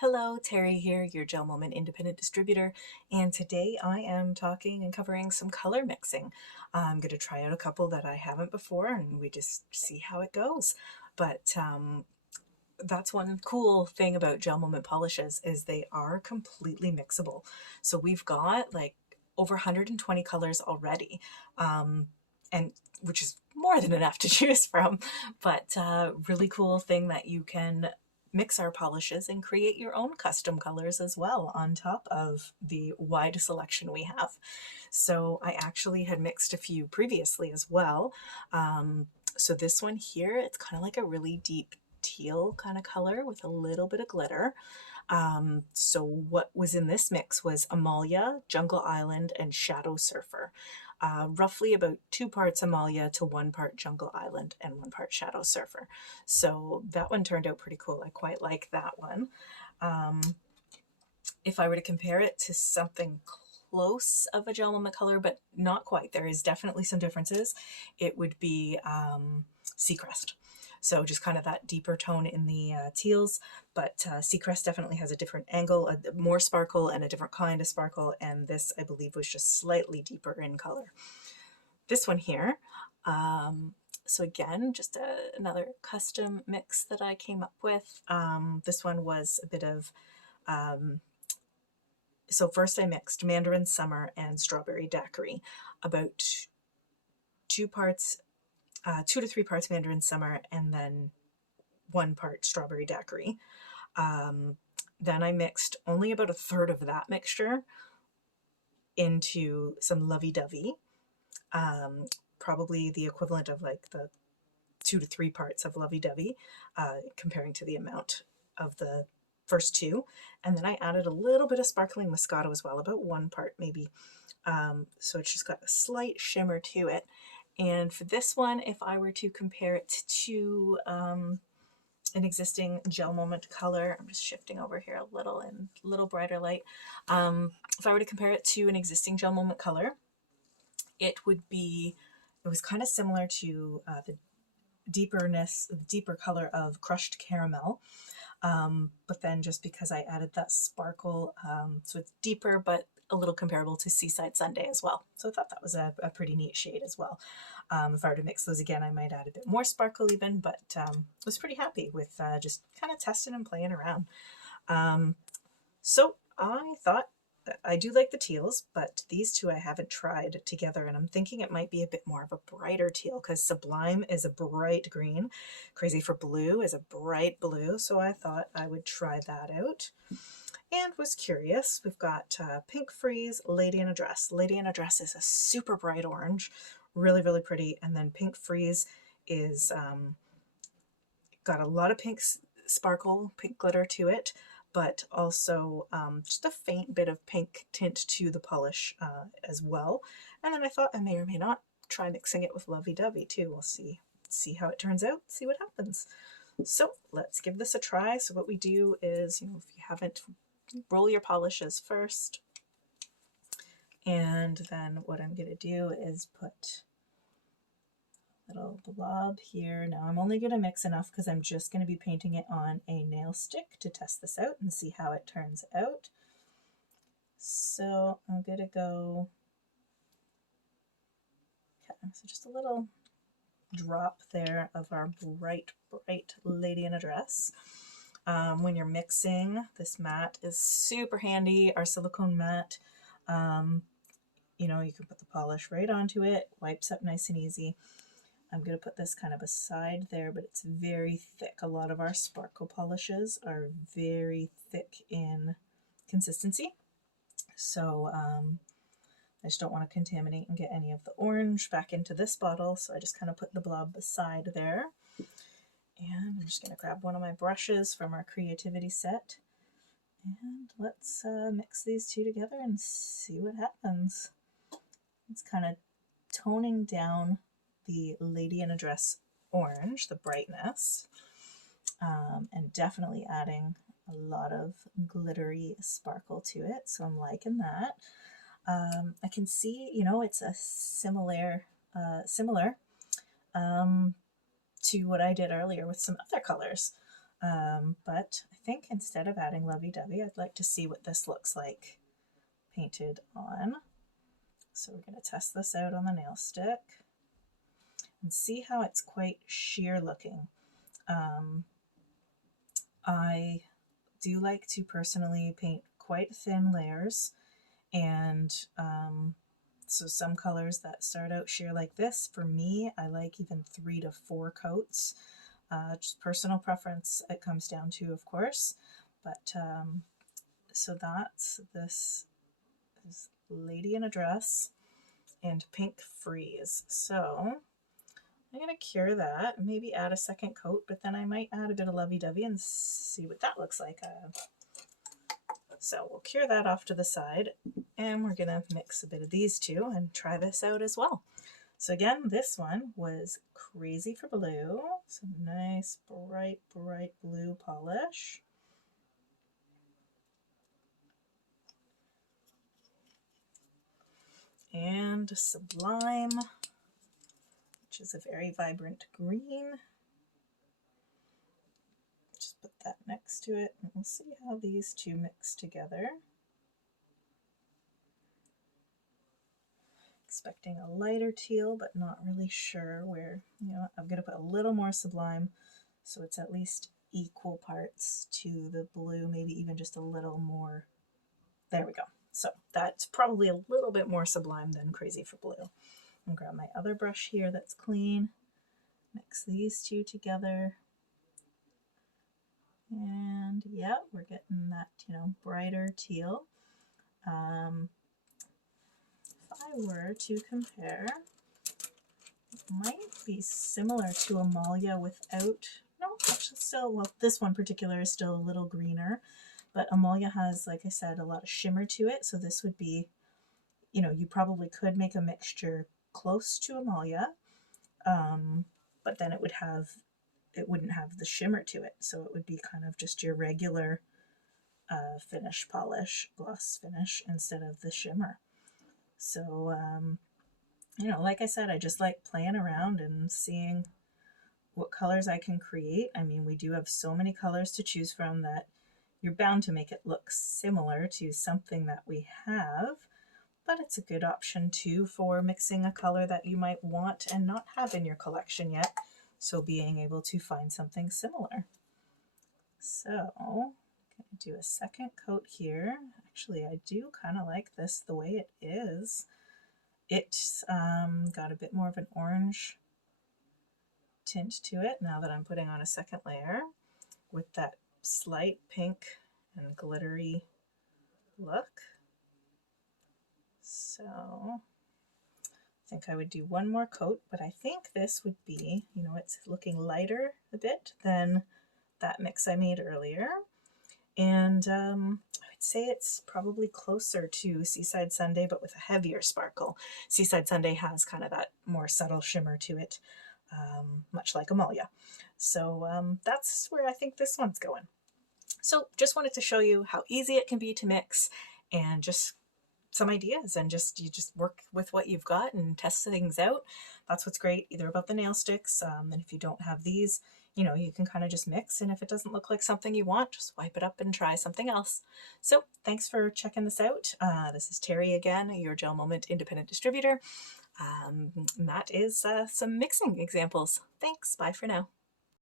Hello, Terry here, your GelMoment independent distributor, and today I am talking and covering some color mixing. I'm going to try out a couple that I haven't before and we just see how it goes. But that's one cool thing about GelMoment polishes is they are completely mixable. So we've got like over 120 colors already, and which is more than enough to choose from, but really cool thing that you can mix our polishes and create your own custom colors as well on top of the wide selection we have. So I actually had mixed a few previously as well. So this one here, it's kind of like a really deep teal kind of color with a little bit of glitter. So what was in this mix was Amalia, Jungle Island, and Shadow Surfer. Roughly about 2 parts Amalia to 1 part Jungle Island and 1 part Shadow Surfer. So that one turned out pretty cool. I quite like that one. If I were to compare it to something close of a GelMoment color, but not quite, there is definitely some differences, it would be Seacrest. So just kind of that deeper tone in the teals, but Seacrest definitely has a different angle, more sparkle and a different kind of sparkle, and this I believe was just slightly deeper in color. This one here, so again, just another custom mix that I came up with. This one was a bit of, so first I mixed Mandarin Summer and Strawberry Daiquiri, about 2 to 3 parts Mandarin Summer and then 1 part Strawberry Daiquiri. Then I mixed only about a third of that mixture into some Lovey Dovey, probably the equivalent of like the 2 to 3 parts of Lovey Dovey, comparing to the amount of the first 2. And then I added a little bit of sparkling Moscato as well, about 1 part maybe. So it's just got a slight shimmer to it. And for this one, if I were to compare it to an existing GelMoment color, I'm just shifting over here a little in a little brighter light. If I were to compare it to an existing GelMoment color, it was kind of similar to the deeper color of Crushed Caramel. But then just because I added that sparkle, so it's deeper, but a little comparable to Seaside Sunday as well. So I thought that was a pretty neat shade as well. If I were to mix those again, I might add a bit more sparkle even, but was pretty happy with just kind of testing and playing around. So I thought, I do like the teals, but these two I haven't tried together, and I'm thinking it might be a bit more of a brighter teal because Sublime is a bright green, Crazy for Blue is a bright blue, so I thought I would try that out. And was curious. We've got Pink Freeze, Lady in a Dress. Lady in a Dress is a super bright orange, really, really pretty. And then Pink Freeze is got a lot of pink sparkle, pink glitter to it, but also just a faint bit of pink tint to the polish as well. And then I thought I may or may not try mixing it with Lovey Dovey too. We'll see how it turns out, see what happens. So let's give this a try. So what we do is, if you haven't, roll your polishes first. And then what I'm going to do is put a little blob here. Now I'm only going to mix enough because I'm just going to be painting it on a nail stick to test this out and see how it turns out. So I'm going to go, okay, so just a little drop there of our bright Lady in a Dress. When you're mixing, this mat is super handy, our silicone mat. You can put the polish right onto it, wipes up nice and easy. I'm going to put this kind of aside there, but it's very thick. A lot of our sparkle polishes are very thick in consistency. So I just don't want to contaminate and get any of the orange back into this bottle, so I just kind of put the blob beside there. And I'm just going to grab one of my brushes from our creativity set, and let's mix these two together and see what happens. It's kind of toning down the Lady in a Dress orange, the brightness, and definitely adding a lot of glittery sparkle to it, so I'm liking that. I can see, it's a similar to what I did earlier with some other colors. But I think instead of adding lovey-dovey, I'd like to see what this looks like painted on. So we're going to test this out on the nail stick and see how it's quite sheer looking. I do like to personally paint quite thin layers, and so some colors that start out sheer like this, for me, I like even 3 to 4 coats. Just personal preference it comes down to, of course. But so that's this is Lady in a Dress and Pink Freeze. So I'm going to cure that, maybe add a second coat, but then I might add a bit of lovey-dovey and see what that looks like. So we'll cure that off to the side, and we're going to mix a bit of these two and try this out as well. So again, this one was Crazy for Blue. Some nice bright, bright blue polish. And Sublime, which is a very vibrant green. Just put that next to it, and we'll see how these two mix together. Expecting a lighter teal, but not really sure where, I'm going to put a little more Sublime so it's at least equal parts to the blue, maybe even just a little more. There we go. So that's probably a little bit more Sublime than Crazy for Blue. I'll grab my other brush here that's clean, mix these two together. And yeah, we're getting that, brighter teal. If I were to compare, it might be similar to Amalia without, no, actually still, well, this one particular is still a little greener, but Amalia has, like I said, a lot of shimmer to it. So this would be, you probably could make a mixture close to Amalia, but then it wouldn't have the shimmer to it. So it would be kind of just your regular finish polish, gloss finish, instead of the shimmer. So, like I said, I just like playing around and seeing what colors I can create. I mean, we do have so many colors to choose from that you're bound to make it look similar to something that we have, but it's a good option too for mixing a color that you might want and not have in your collection yet. So being able to find something similar. So I'm going to do a second coat here. Actually, I do kind of like this the way it is. It's got a bit more of an orange tint to it now that I'm putting on a second layer with that slight pink and glittery look. So I think I would do one more coat, but I think this would be, it's looking lighter a bit than that mix I made earlier. And I would say it's probably closer to Seaside Sunday, but with a heavier sparkle. Seaside Sunday has kind of that more subtle shimmer to it, much like Amalia. So that's where I think this one's going. So just wanted to show you how easy it can be to mix, and just some ideas, and you just work with what you've got and test things out. That's what's great either about the nail sticks, and if you don't have these, you can kind of just mix, and if it doesn't look like something you want, just wipe it up and try something else. So thanks for checking this out. This is Terry again, your GelMoment independent distributor. And that is some mixing examples. Thanks. Bye for now.